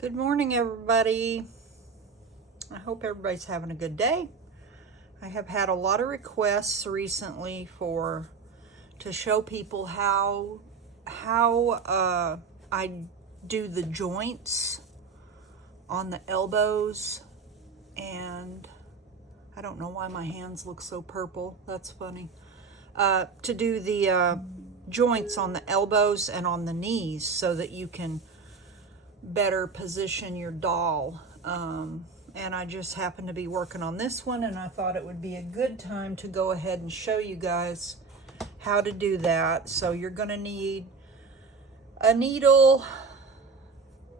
Good morning, everybody. I hope everybody's having a good day. I have had a lot of requests recently to show people how I do the joints on the elbows, and I don't know why my hands look so purple. That's funny. To do the joints on the elbows and on the knees so that you can better position your doll. And I just happened to be working on this one, and I thought it would be a good time to go ahead and show you guys how to do that. So you're going to need a needle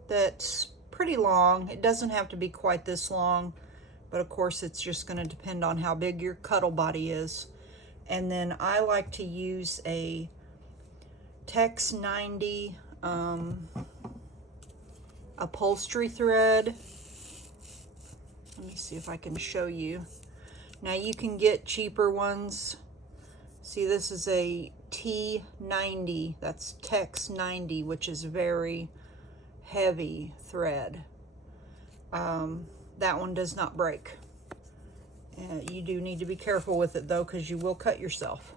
that's pretty long. It doesn't have to be quite this long, but of course it's just going to depend on how big your cuddle body is. And then I like to use a Tex 90 upholstery thread. Let me see if I can show you. Now you can get cheaper ones. See, this is a T90, that's Tex 90, which is very heavy thread. That one does not break. You do need to be careful with it though, because you will cut yourself.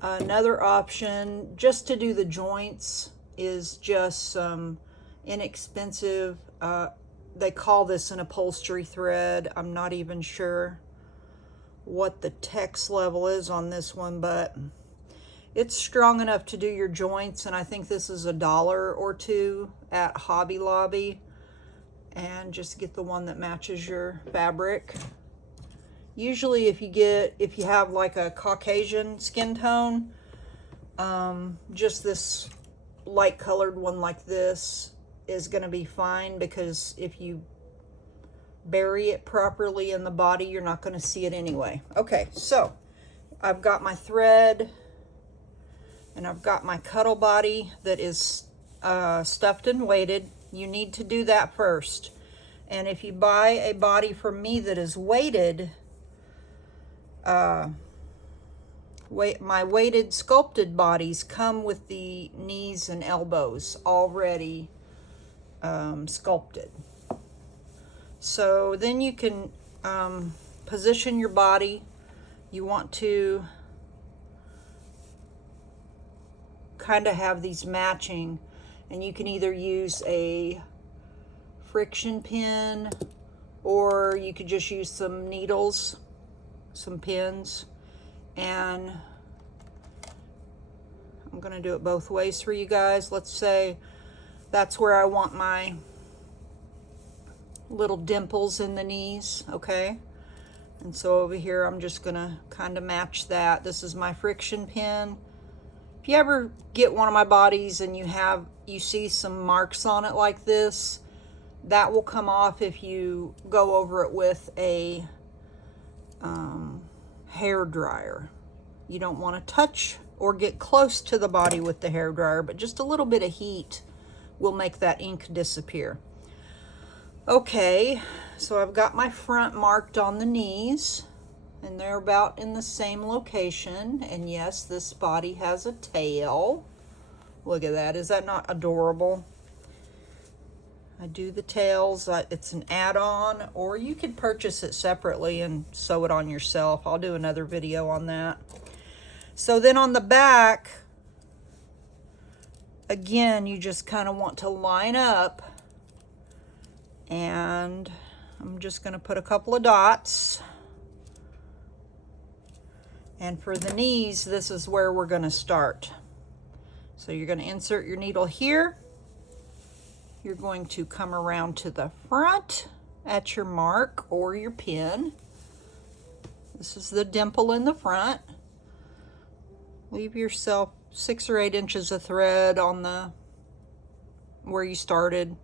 Another option just to do the joints is just some inexpensive, they call this an upholstery thread. I'm not even sure what the Tex level is on this one, but it's strong enough to do your joints, and I think this is $1 or $2 at Hobby Lobby. And just get the one that matches your fabric. Usually if you have like a Caucasian skin tone, just this light colored one like this is going to be fine, because if you bury it properly in the body, you're not going to see it anyway. Okay, so I've got my thread and I've got my cuddle body that is stuffed and weighted. You need to do that first. And if you buy a body from me that is weighted, my weighted sculpted bodies come with the knees and elbows already sculpted. So then you can position your body. You want to kind of have these matching, and you can either use a friction pin, or you could just use some needles, some pins, and I'm going to do it both ways for you guys. Let's say that's where I want my little dimples in the knees, okay? And so over here I'm just going to kind of match that. This is my friction pin. If you ever get one of my bodies and you see some marks on it like this, that will come off if you go over it with a hair dryer. You don't want to touch or get close to the body with the hair dryer, but just a little bit of heat will make that ink disappear. Okay, so I've got my front marked on the knees, and they're about in the same location. And yes, this body has a tail. Look at that. Is that not adorable? I do the tails. It's an add-on, or you could purchase it separately and sew it on yourself. I'll do another video on that. So then on the back, again, you just kind of want to line up, and I'm just going to put a couple of dots. And for the knees, this is where we're going to start. So you're going to insert your needle here. You're going to come around to the front at your mark or your pin. This is the dimple in the front. Leave yourself 6 or 8 inches of thread on where you started,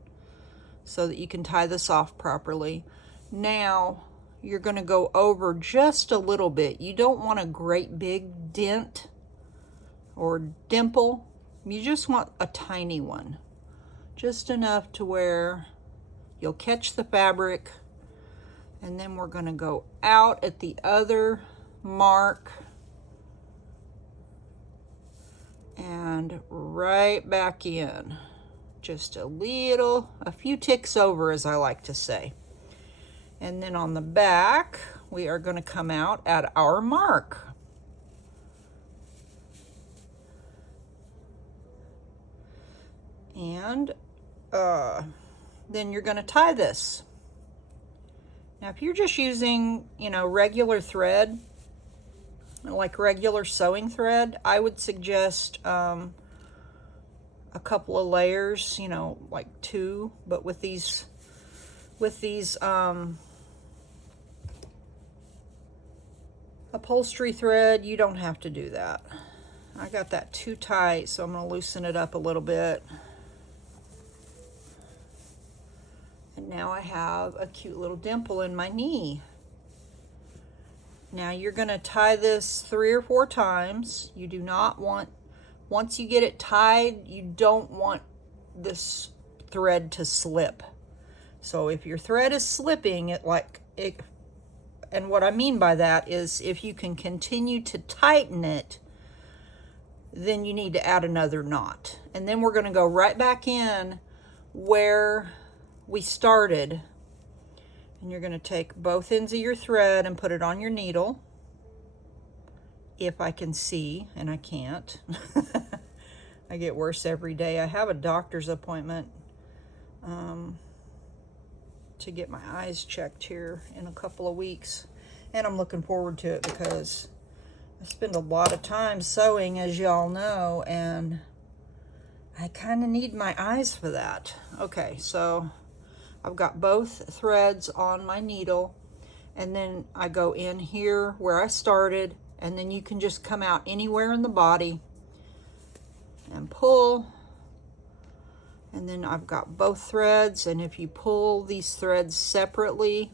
so that you can tie this off properly. Now you're going to go over just a little bit. You don't want a great big dent or dimple. You just want a tiny one, just enough to where you'll catch the fabric. And then we're going to go out at the other mark and right back in, just a few ticks over, as I like to say. And then on the back, we are going to come out at our mark. And then you're going to tie this. Now, if you're just using, regular thread, like regular sewing thread, I would suggest a couple of layers, like 2, but with these upholstery thread, you don't have to do that. I got that too tight, so I'm going to loosen it up a little bit. And now I have a cute little dimple in my knee. Now you're going to tie this 3 or 4 times. You do not want, once you get it tied, you don't want this thread to slip. So if your thread is slipping, and what I mean by that is if you can continue to tighten it, then you need to add another knot. And then we're going to go right back in where we started, and you're going to take both ends of your thread and put it on your needle, if I can see, and I can't. I get worse every day. I have a doctor's appointment to get my eyes checked here in a couple of weeks, and I'm looking forward to it because I spend a lot of time sewing, as y'all know, and I kind of need my eyes for that. Okay, so I've got both threads on my needle, and then I go in here where I started, and then you can just come out anywhere in the body and pull, and then I've got both threads, and if you pull these threads separately,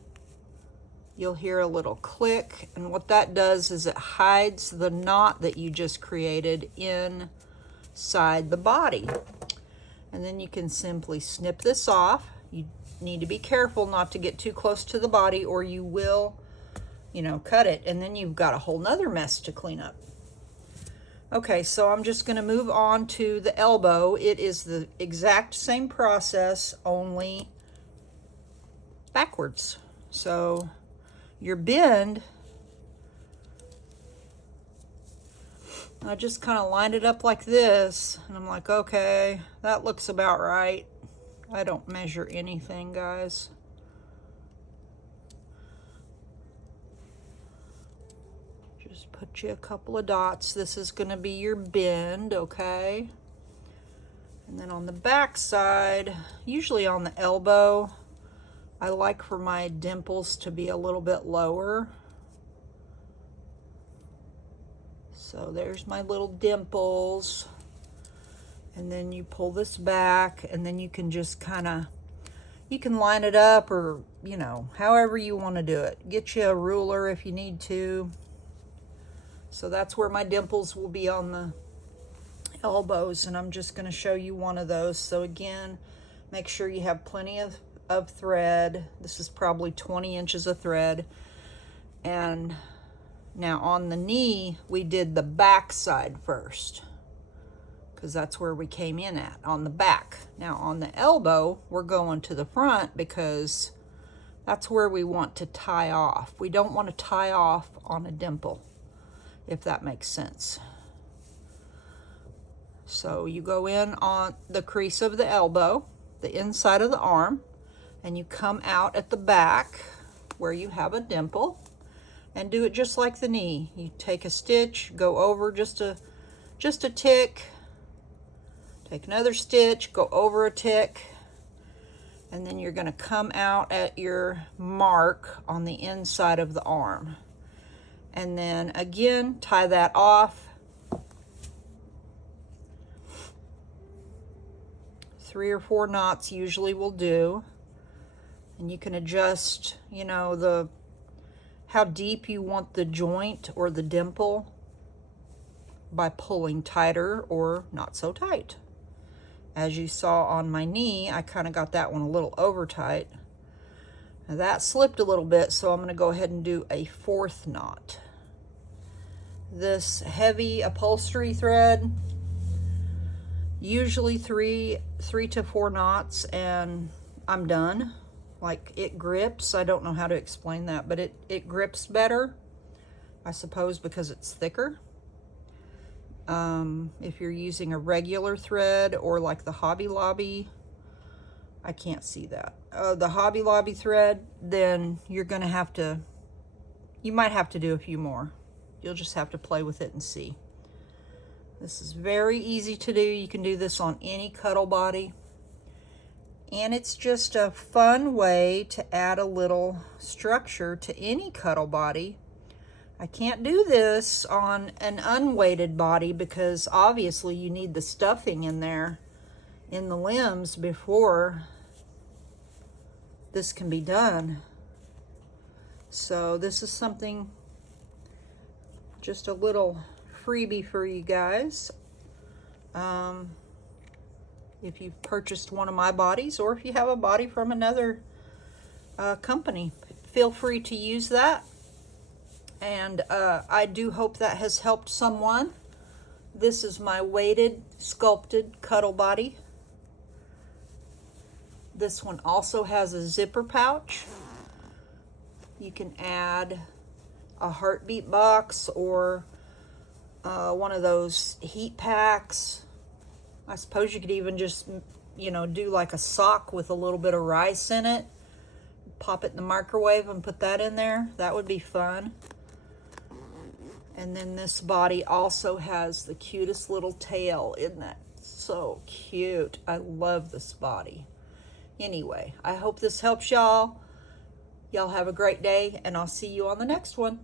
you'll hear a little click, and what that does is it hides the knot that you just created inside the body. And then you can simply snip this off. You need to be careful not to get too close to the body, or you will, cut it, and then you've got a whole nother mess to clean up. Okay, so I'm just going to move on to the elbow. It is the exact same process, only backwards. So your bend, I just kind of lined it up like this, and I'm like, okay, that looks about right. I don't measure anything, guys. Just put you a couple of dots. This is going to be your bend, okay? And then on the back side, usually on the elbow, I like for my dimples to be a little bit lower. So there's my little dimples. And then you pull this back, and then you can just you can line it up, or, however you want to do it. Get you a ruler if you need to. So that's where my dimples will be, on the elbows, and I'm just going to show you one of those. So again, make sure you have plenty of thread. This is probably 20 inches of thread. And now on the knee, we did the back side first, because that's where we came in at, on the back. Now on the elbow, we're going to the front because that's where we want to tie off. We don't want to tie off on a dimple, if that makes sense. So you go in on the crease of the elbow, the inside of the arm, and you come out at the back where you have a dimple, and do it just like the knee. You take a stitch, go over just a tick, take another stitch, go over a tick, and then you're going to come out at your mark on the inside of the arm. And then again, tie that off. 3 or 4 knots usually will do. And you can adjust, how deep you want the joint or the dimple by pulling tighter or not so tight. As you saw on my knee, I kind of got that one a little over tight. Now that slipped a little bit, so I'm going to go ahead and do a 4th knot. This heavy upholstery thread, Usually three to 4 knots and I'm done. Like, it grips. I don't know how to explain that, but it grips better, I suppose, because it's thicker. If you're using a regular thread or like the Hobby Lobby, I can't see that. The Hobby Lobby thread, then you're gonna have to, you might have to do a few more. You'll just have to play with it and see. This is very easy to do. You can do this on any cuddle body. And it's just a fun way to add a little structure to any cuddle body. I can't do this on an unweighted body because obviously you need the stuffing in there in the limbs before this can be done. So this is something, just a little freebie for you guys. If you've purchased one of my bodies, or if you have a body from another company, feel free to use that. And I do hope that has helped someone. This is my weighted, sculpted cuddle body. This one also has a zipper pouch. You can add a heartbeat box or one of those heat packs. I suppose you could even just, you know, do like a sock with a little bit of rice in it. Pop it in the microwave and put that in there. That would be fun. And then this body also has the cutest little tail. Isn't that so cute? I love this body. Anyway, I hope this helps y'all. Y'all have a great day, and I'll see you on the next one.